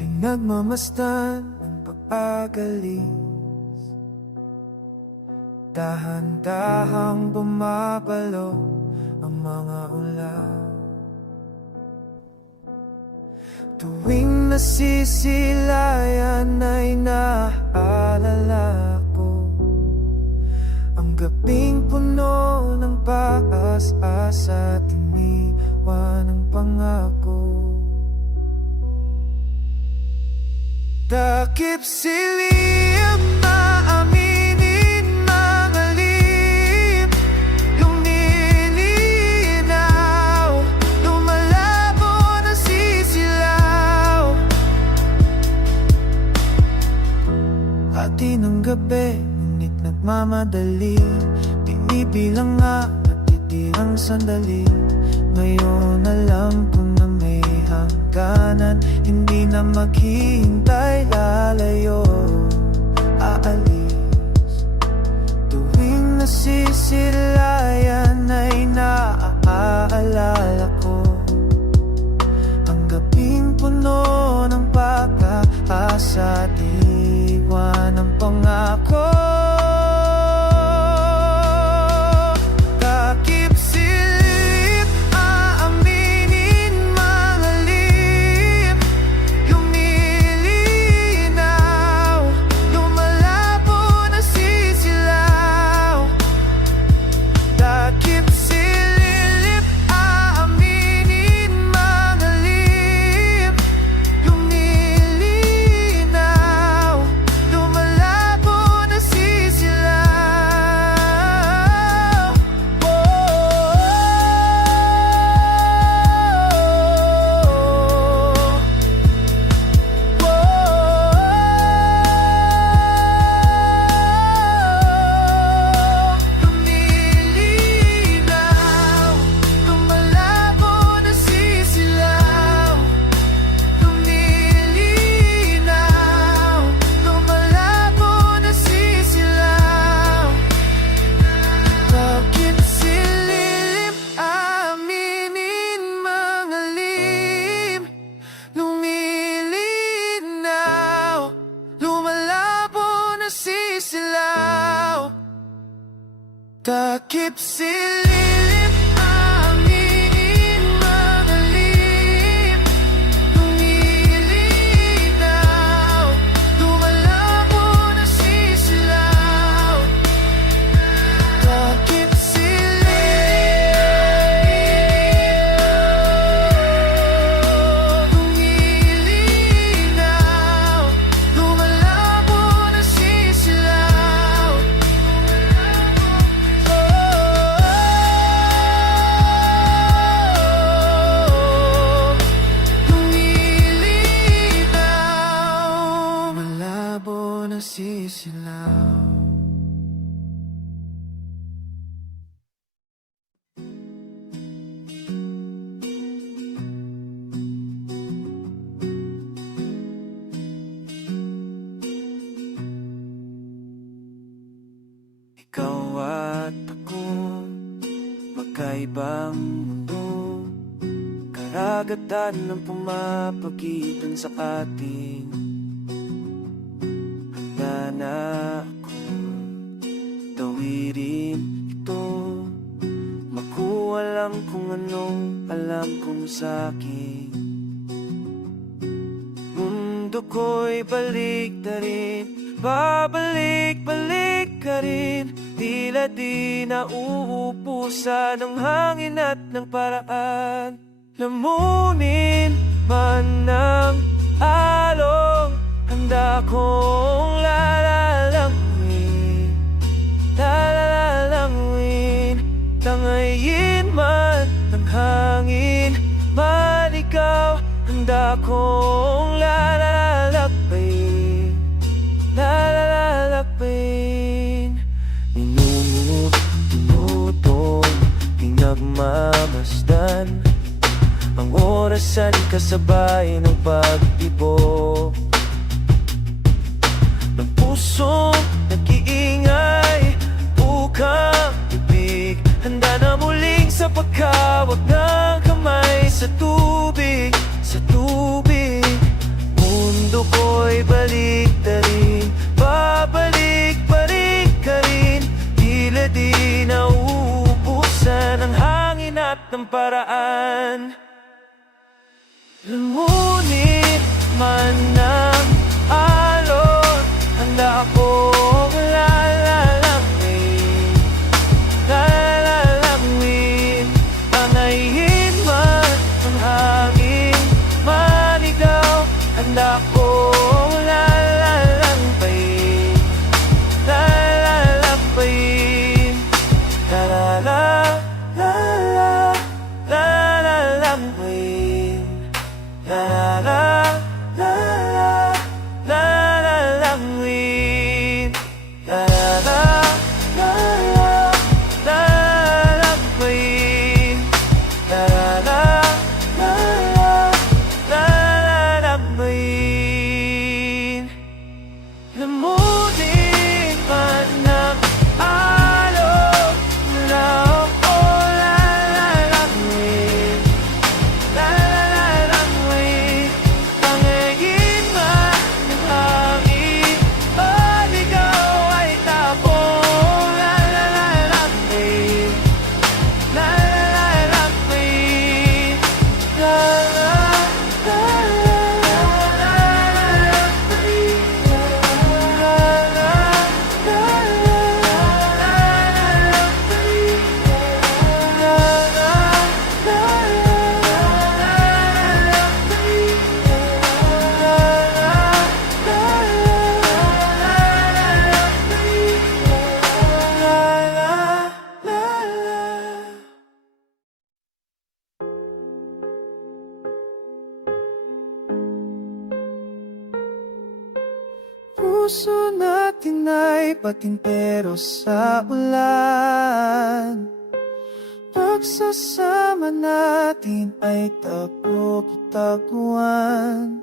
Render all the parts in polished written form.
Pinagmamasdan ng pag-agalis, dahan-dahang bumabalo ang mga ulap. Tuwing nasisilayan ay naaalala ko ang gabing puno ng pag-asa at iniwan ng pangako. Takip silim na aminin mga lim, lumilinaw, lumalabo na sisilaw. Hati ng gabi, ngunit nagmamadali, binibilang nga natitirang sandali. Ngayon alam ko na may hangganan, hindi na maghihintay, lalayo, aalis. Tuwing nasisilayan ay naaalala ko ang gabing puno ng pag-asa at iwan ng pangako. Takip silip, aaminin mga lim, lumilinaw, lumalabo na sisilaw. Takip silip, aaminin mga lim, lumilinaw, lumalabo na sisilaw. Lumilinaw, lumalabo na sisilaw. Lumilinaw, lumalabo na sisilaw. Takip silip, aaminin mga lim, lumilinaw, lumalabo na sisilaw. Takip silip, aaminin mga lim, lumilinaw, lumalabo na sisilaw. Takip silip, lumilinaw, lumalabo na sisilaw. Lumilinaw, malabo na sisilaw. Ikaw at ako, magkaibang mundo, karagatan ng pumapagitan sa atin. Handa na ako, tawirin ito, makuha lang kung anong alam kong sa'kin. Mundo ko'y baliktarin, babalik-balik ka rin, tila di nauubusan ng hangin at ng paraan. Lamunin man ng along, handa kong lalalangin, lalalangin. Tangayin man ng hangin, maligaw, handa kong lalalakbay, lalalakbay. Minutong pinagmamasdan ang orasan kasabay ng pagbibo ng pusong nag-iingay, bukang ibig, handa na muling sa pagkawag ng kamay sa tubig, sa tubig. ay baliktarin. Babalik-balik ka rin, tila di nauubusan ang hangin at ng paraan. Ngunit man ng alon, handa akong lalamig. Lalamig, tangayin man ang hangin maligaw, handa akong lalampayin. Lalampayin, lalala, lala, lalampayin. La la la la la la la win. La la la la la la win. La la la la la la win. Lamunin man ng alon, lao ko lalamig. Lalamig, tangayin man ng hangin maligaw ay tapong. Lalamig, lalamig, puso natin ay patintero sa ulan. Pagsasama natin ay tagpo-taguan.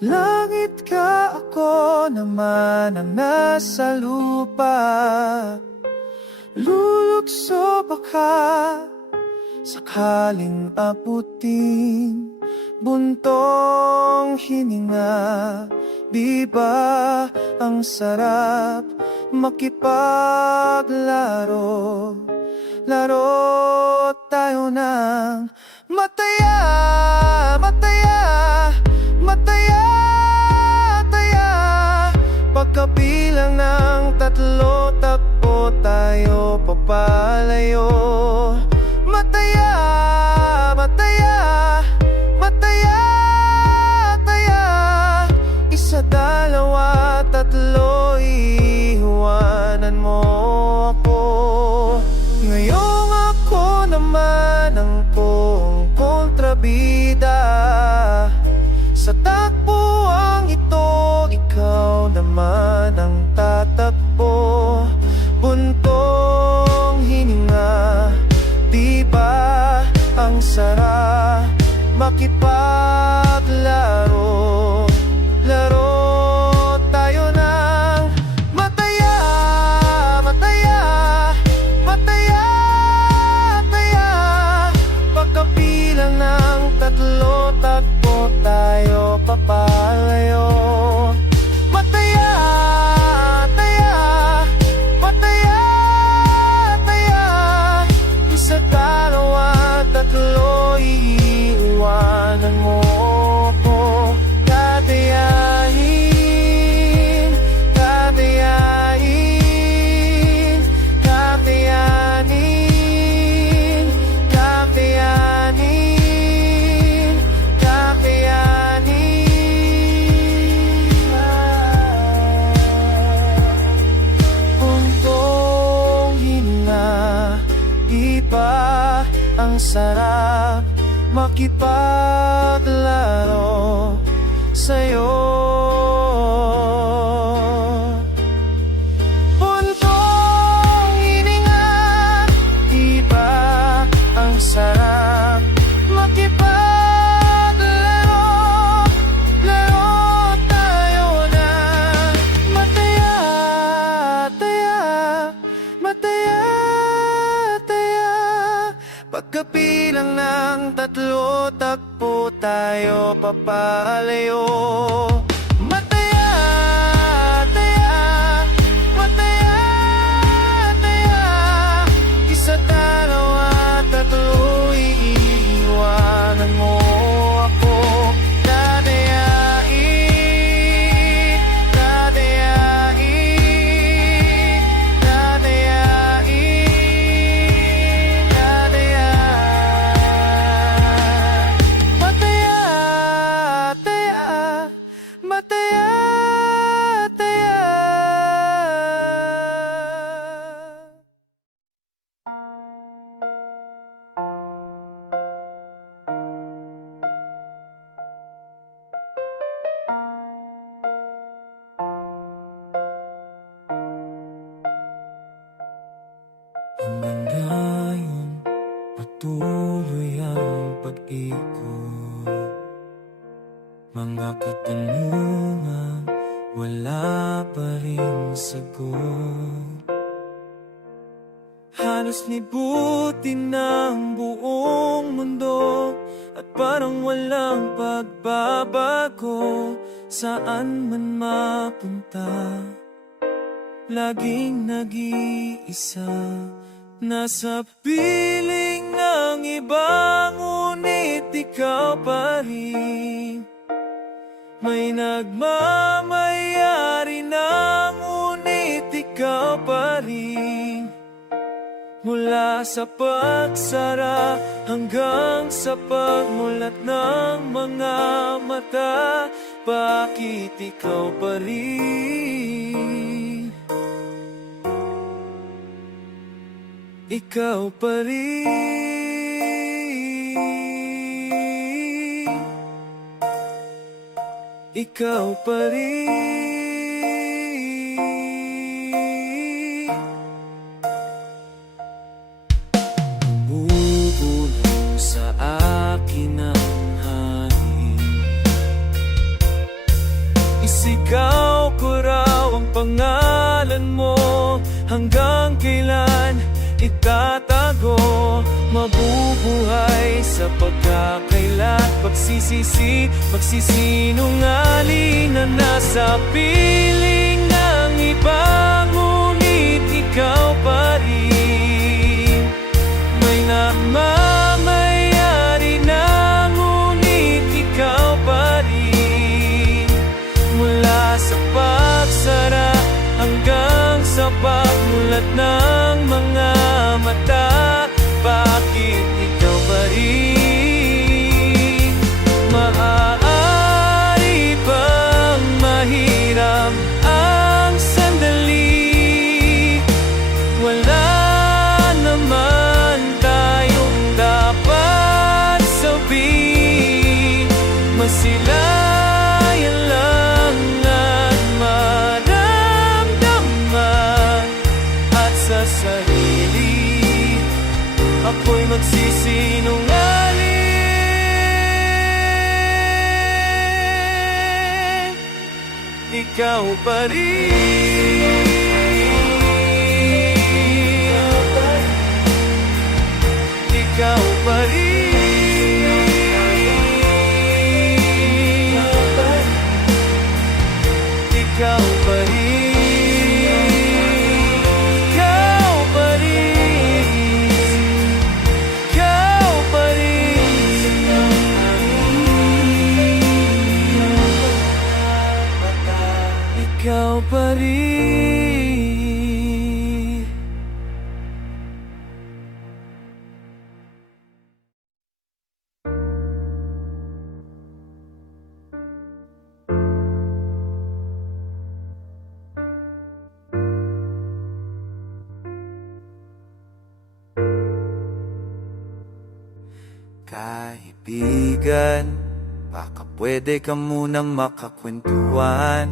Langit ka, ako naman ang nasa lupa. Lulukso ba ka sakaling abutin buntong hininga? Di ba ang sarap makipaglaro? Laro tayo ng mataya, mataya, mataya, taya. Pagkabilang ng 3, takbo tayo papalayo. Mataya, mataya, mataya, taya. 1, 2, 3, iiwanan mo ako. Ngayong ako naman ang kong kontrabida. Sa takbuang ito, ikaw naman ang tatakbo. Buntong hininga, di ba ang sarap makipaglaro? Laro tayo ng mataya, mataya, mataya, taya. Pagkabilang ng 3, takbo tayo papalayo. Mataya, taya, mataya, taya. 1, 2, 3, iiwanan mo ko. Kakayanin, kakayanin, kakayanin, kakayanin, kakayanin. Buntong hininga, di ba ang sarap makipaglaro sa'yo? Buntong hininga, di ba ang sarap makipaglaro? Laro tayo na mataya, taya, mataya, taya. Pagkabilang ng 3, takbo tayo papalayo. Mataya, mga katanungan, wala pa ring sagot. Halos libutin ng buong mundo at parang walang pagbabago. Saan man mapunta, laging nag-iisa. Nasa piling ng iba, ngunit ikaw pa rin. May nagmamayari na, ngunit ikaw pa rin. Mula sa pagsara hanggang sa pagmulat ng mga mata, bakit ikaw pa rin? Ikaw pa rin. Ikaw pa rin. Bubulong sa akin ang hangin, isigaw ko raw ang pangalan mo. Hanggang kailan itatago? Mabubuhay sa pagkakailan, pagsisisi, pagsisinungaling na nasa piling ng iba, ngunit ikaw pa rin. May nagmamayari na, ngunit ikaw pa rin. Mula sa pagsara hanggang sa pagmulat ng mga mata, bakit ikaw pa rin? Maaari bang mahiram ang sandali? Wala naman tayong dapat sabihin, masilayan lang at maramdaman. At sa sarili ako'y magsisinungaling. Ikaw pa rin. Ikaw pa rin. Ikaw pa rin. Ikaw pa rin. Kaibigan, baka pwede ka munang makakwentuhan.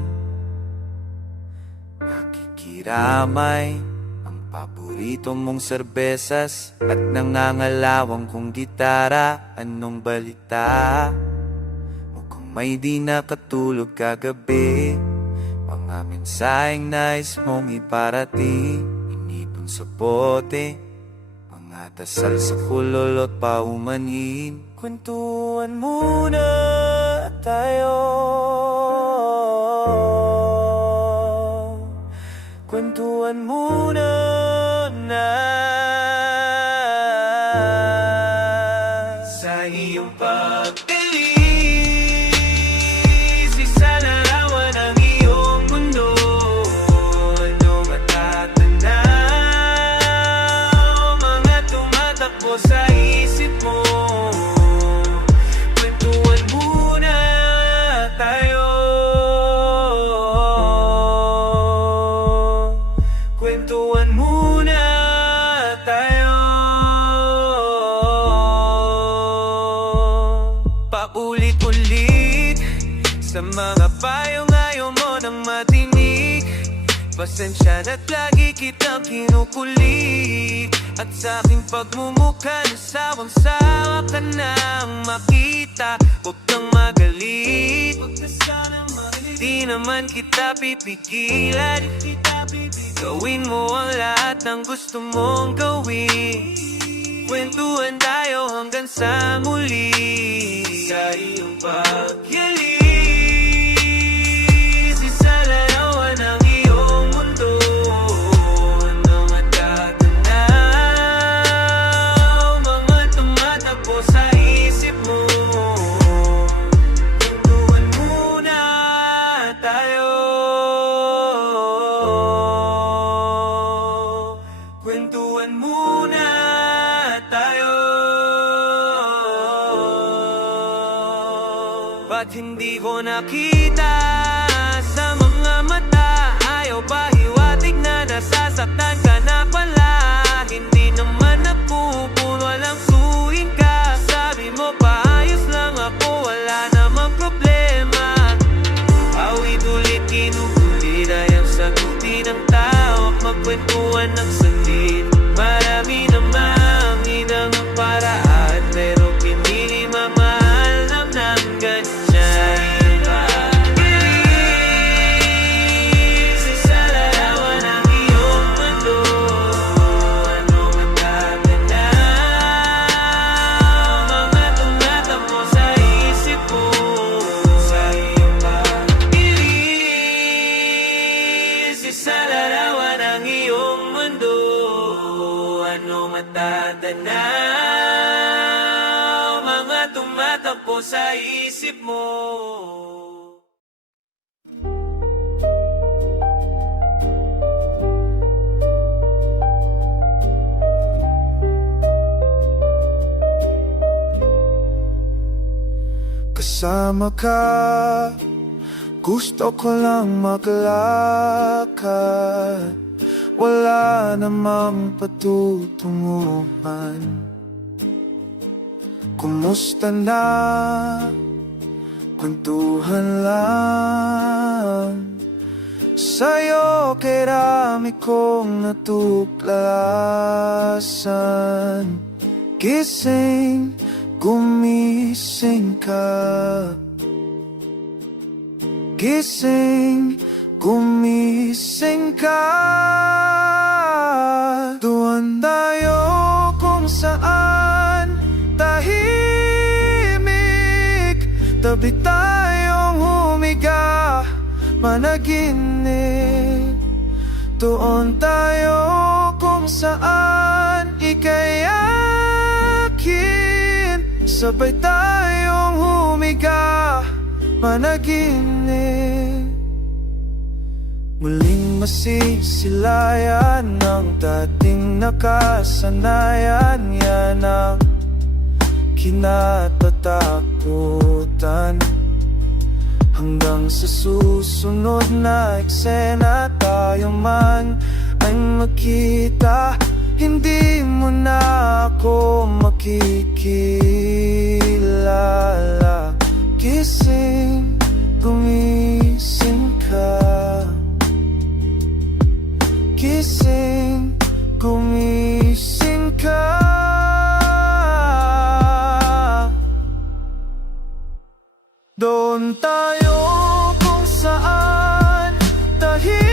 Nakikiramay ang paborito mong serbesas at nangangalawang kong gitara. Anong balita? Mukhang may di nakatulog kagabi. Mga mensaheng nais mong iparating, inipon sa bote, mga dasal sa kulolot paumanhin. Kwentuhan muna tayo, kwentuhan muna na sa iyong pagtiis, isa larawan ang iyong mundo. Ano matatanaw, mga tumatakbo sa isip mo. Kwentuhan muna tayo, kwentuhan muna tayo. Paulit-ulit sa mga payong ayaw mo nang matinig. Pasensya na't lagi kitang kinukulit, at sa aking pagmumukha nasawang-sawa ka nang makita. Huwag kang magalit, di naman kita pipigilan. Gawin mo ang lahat ng gusto mong gawin. Kwentuhan tayo hanggang sa muli sa iyong pagkilis. Sa larawan ng iyong mundo, ano matatanaw, mga tumatakbo sa isip mo. Kwentuhan muna tayo. Kwentuhan muna tayo. Ba't hindi ko nakita sa mga mata? Ayaw ba hiwatig na nasasaktan ka na pala? Hindi naman napupuno, walang suhin ka. Sabi mo paayos lang ako, wala namang problema. Awit ulit kinukulit, ayaw sagutin ng tao. Magkwentuhan ng saglit, marami namang inang paraan, pero pinili mamahal ng ganyan. Ilis sa larawan ng iyong mundo, ano matatanaw, mga tumatakbo sa isip mo. Sa iyong pag-ilis sa larawan ng iyong mundo, ano matatanaw, mga tumatakbo sa isip mo. Kasama ka, gusto ko lang maglakad. Wala namang patutunguhan. Kumusta na? Kwentuhan lang. Sa'yo kay rami kong natuklasan. Gising, gumising ka. Gising, gumising ka. Doon tayo kung saan tahimik. Tabi tayong humiga, managinip. Doon tayo kung saan ika'y akin. Sabay tayong humiga, managinip. Muling masisilayan ng dating nakasanayan. Yan ang kinatatakutan. Hanggang sa susunod na eksena, tayo man ay makita. Hindi mo na ako makikilala. Gising, gumising ka. Gising, gumising ka. Doon tayo kung saan tahimik.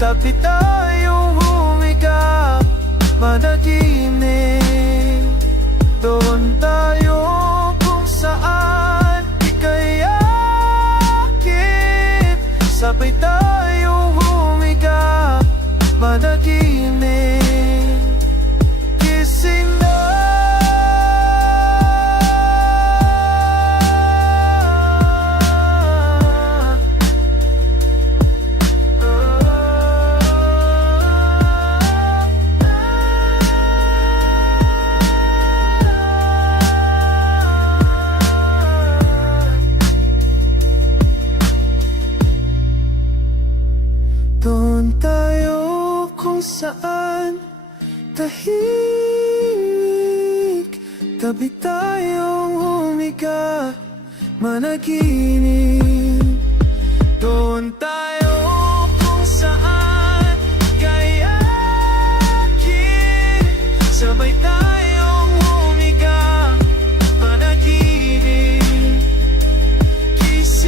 Tabi tayong humiga, managinip. Doon tayo kung saan ika'y akit. Sabay tayong humiga, managinip. Gising na. Doon tayo kung saan tahimik. Tabi tayong humiga, managinip. Doon tayo kung saan kaya akin. Sabay tayong humiga, managinip. Gising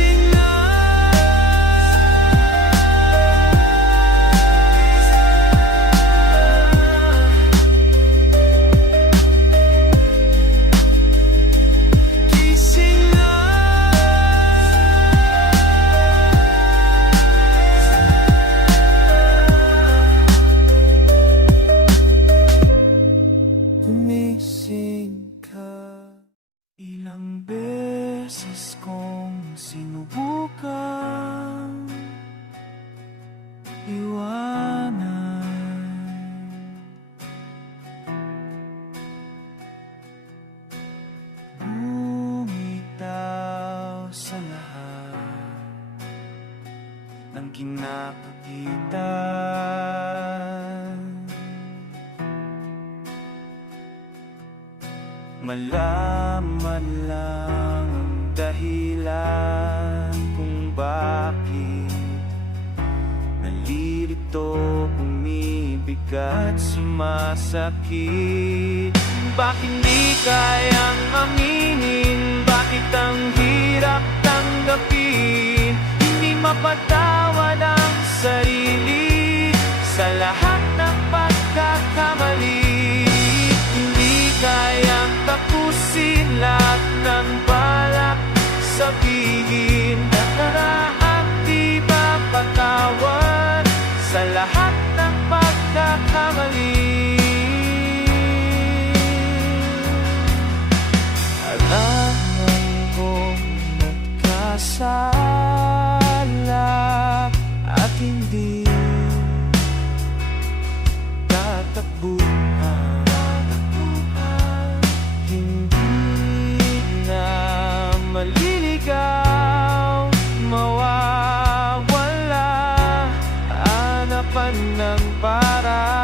beses kong sinubukang iwanan, bumitaw sa lahat ng kinakapitan. Malaman lang ang dahilan kung bakit nalilito, bumibigat, sumasakit. Bakit di kayang aminin? Bakit ang hirap tanggapin? Hindi mapatawad ang sarili sa lahat ng pagkakamali. Hindi kayang tapusin lahat ng balak sabihin. Nakaraang di mapatawad sa lahat ng pagkakamali. Alam kong nagkasala at hindi tatakbuhan. Hindi na maliligaw, mawawala, hanapan ng paraan.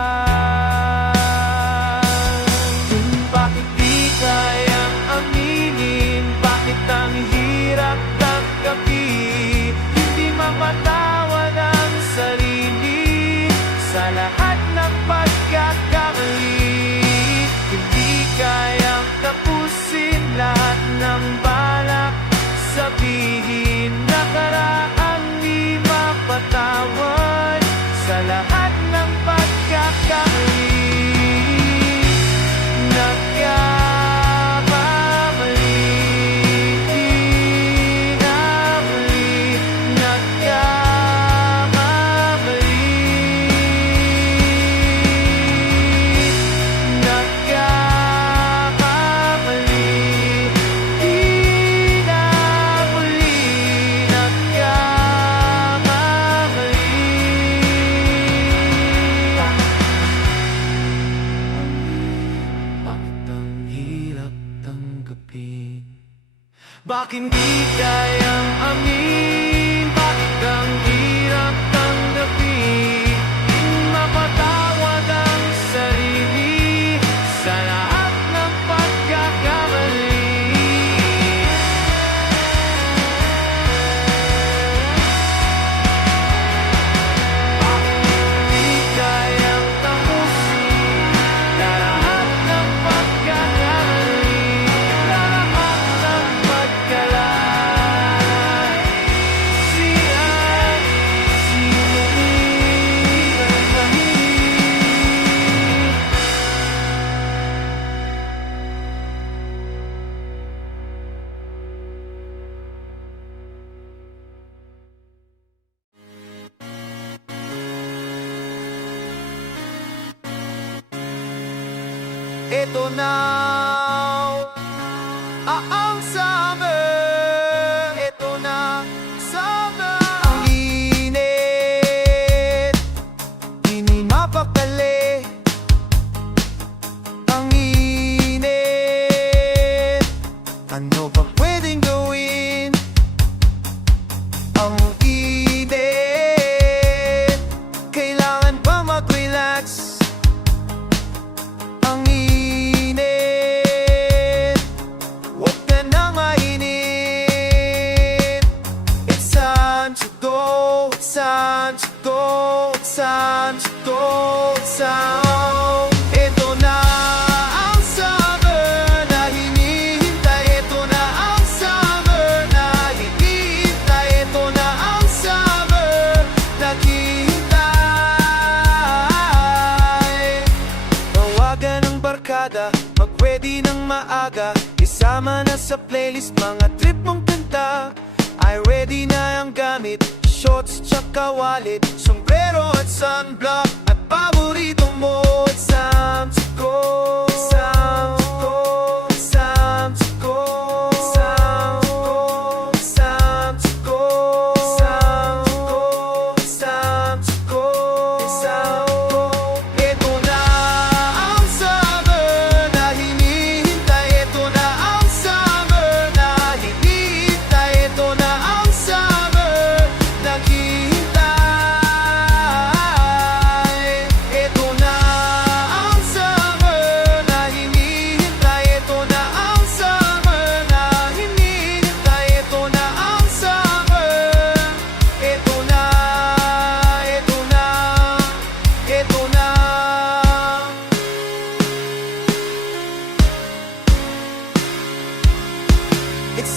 Bakit di kayang aminin? Bakit ang hirap tanggapin? Hindi mapatawad ang sarili sa lahat ng pagkakamali. Hindi kayang tapusin lahat ng balak sabihin. Nakaraang di mapatawad sa lahat ng pagkakamali. Nagkamali, di na muli. Nagkamali, nagkamali, di na muli. Bakit ang hirap tanggapin? Bakit di kayang amin? Bakit ang hirap tanggapin? Mapatawad ang sarili sa lahat ng pagkakamali. Di kayang tapusin lahat ng pagkakamali. Lahat ng pagkalay. Siya, sinunod ang kami. Ito na ang summer. Ito na summer. Ang init, hindi mapakali. Ang init, ano ba pwedeng gawin? Ang init, kailangan pa mag-relax. Ang init, huwag ka na mainit. It's time to go, it's time to go, it's time to go, it's time. Ito na ang summer na hinihintay. Ito na ang summer na hinihintay. Ito na ang summer naghihintay. Tawagan ng barkada, mag-ready ng maaga. Isama na sa playlist mga trip mong kanta. Ay ready na ang gamit, shorts tsaka wallet, sombrero at sunblock, at paborito mo. It's time to go, it's time to go, it's time to go, it's time to go.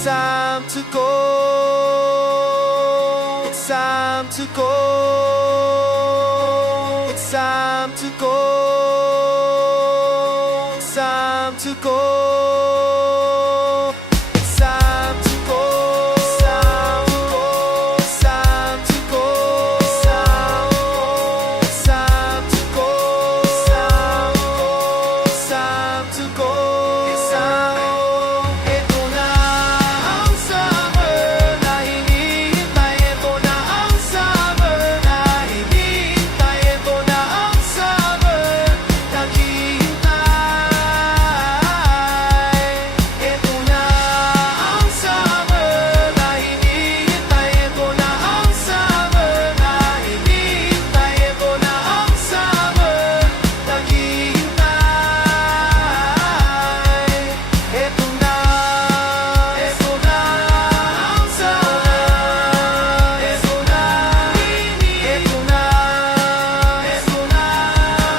time to go. It's time to go. It's time to go. It's time to go. It's time to go. It's time to go. It's time to go. It's time to go. It's time to go. It's time. Ito na ang summer na hinihintay. Ito na ang summer na hinihintay. Ito na ang summer naghihintay. Ito na ang summer na hinihintay. Ito na ang summer na hinihintay. Ito na ang summer naghihintay. Ito na ang summer. Ito na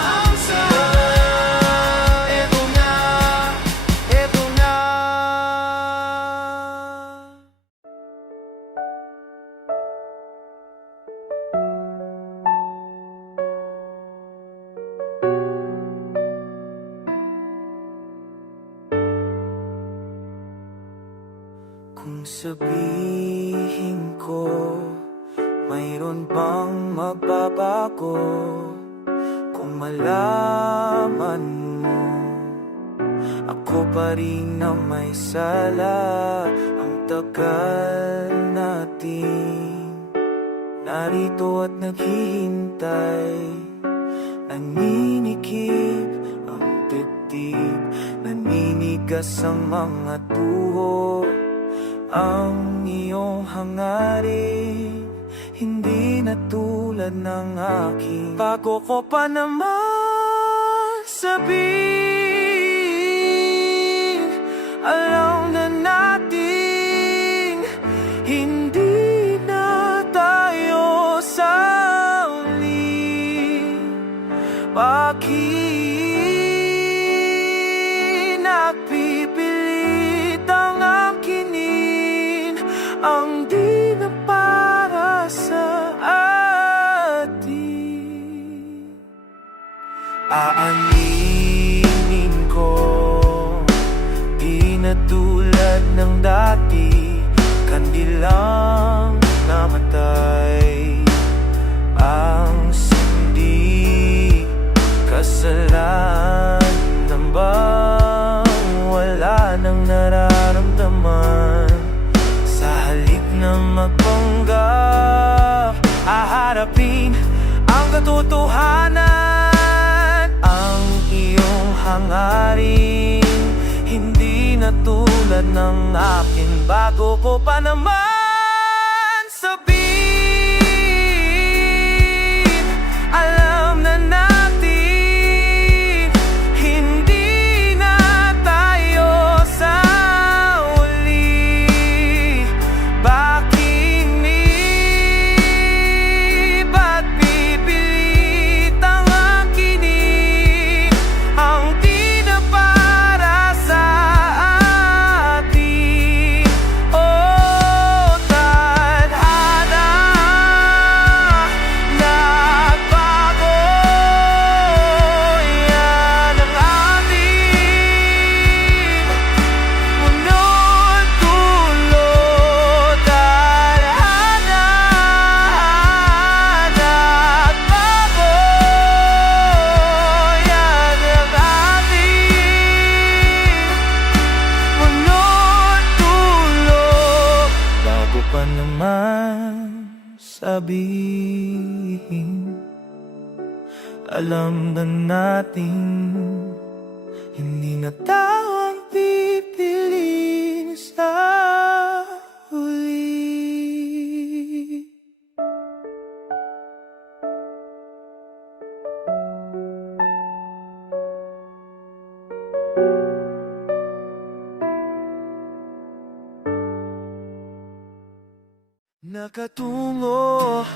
ang summer. Ito na. Kung sabihin ko, mayroon bang magbabago? Kung malaman mo, ako pa rin na may sala. Ang tagal natin narito at naghihintay. Naninikip ang dibdib, naninigas ang mga tuhod. Ang iyong hangarin, hindi na tulad ng aking. Bago ko pa naman sabihin, alam na natin, hindi na tayo sauli. Bakit nagpipilit ang angkinin, ang di na para sa atin? Aaninin ko, di na tulad ng dati, kandilang namatay. Ang sindi, kasalanan bang wala nang nararamdaman? Sa halip na magpanggap, haharapin ang katotohanan. Ang iyong hangarin, hindi na tulad ng akin. Bago ko pa naman sabihin, alam na natin, hindi na tayo sauli. Bakit ba't pipilit ang angkinin, ang di na para sa atin? Oh, tadhana, nagbago, yan ang ating munod dulo. Tadhana, nagbago, yan ang ating munod dulo. Bago pa naman sabihin, alam na natin, hindi na tayo ang pipiliin sa huli. Nakatungo,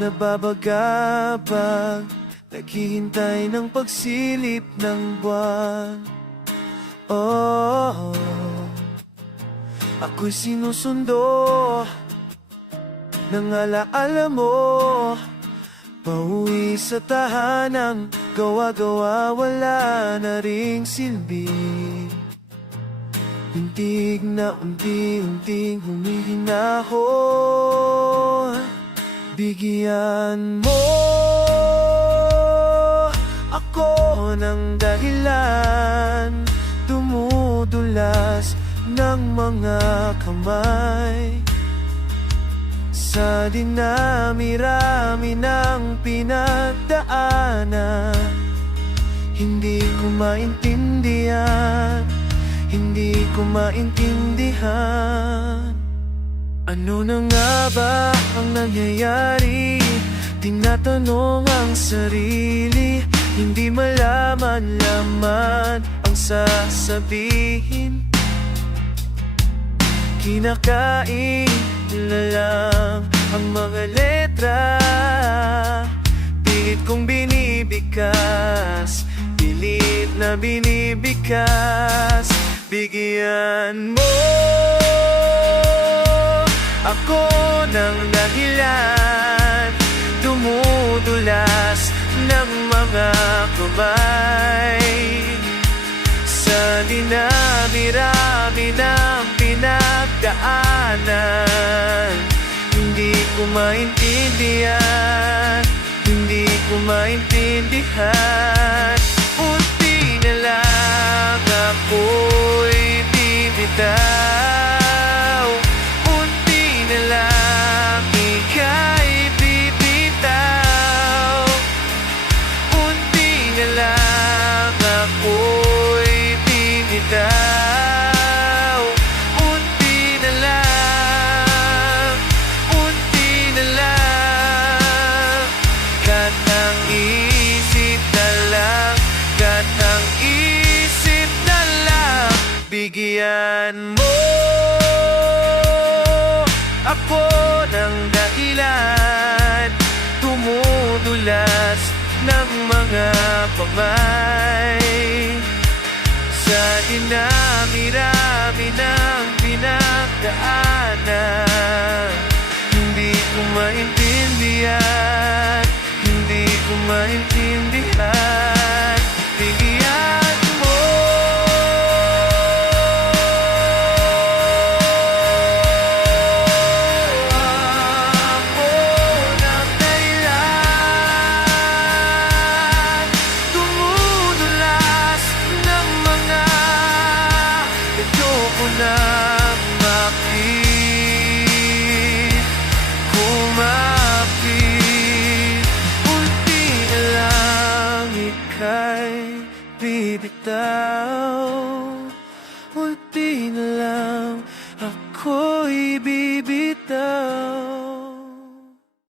nababagabag, naghihintay ng pagsilip ng buwan. Oh, ako'y sinusundo ng alaala mo. Pauwi sa tahanang gawa-gawa, wala na ring silbi. Muntik na unti-unting humihinahon. Bigyan mo ako ng dahilan, dumudulas ng mga kamay sa dinami-rami ng pinagdaanan. Hindi ko maintindihan, hindi ko maintindihan. Ano na nga ba ang nangyayari? Tinatanong ang sarili, hindi malaman-laman ang sasabihin. Kinakain na lang ang mga letra, pilit kong binibigkas, pilit na binibigkas. Bigyan mo ako ng dahilan, dumudulas ng mga kamay sa dinami-rami ng pinagdaanan. Hindi ko maintindihan, hindi ko maintindihan. Unti na lang ako'y bibitaw, unti na lang ika'y bibitaw, unti na lang ako'y bibitaw, unti na lang, unti na lang. Katang isip na lang, katang isip na lang. Bigyan mo ako ng dahilan, tumudulas ng mga pamay sa dinami-rami ng pinagdaanan. Hindi ko maintindihan, hindi ko maintindihan. Bigyan mo ako ng dahilan, tumudulas ng mga ayoko nang makit, kumapit. Unti na lang ika'y bibitaw, unti na lang ako'y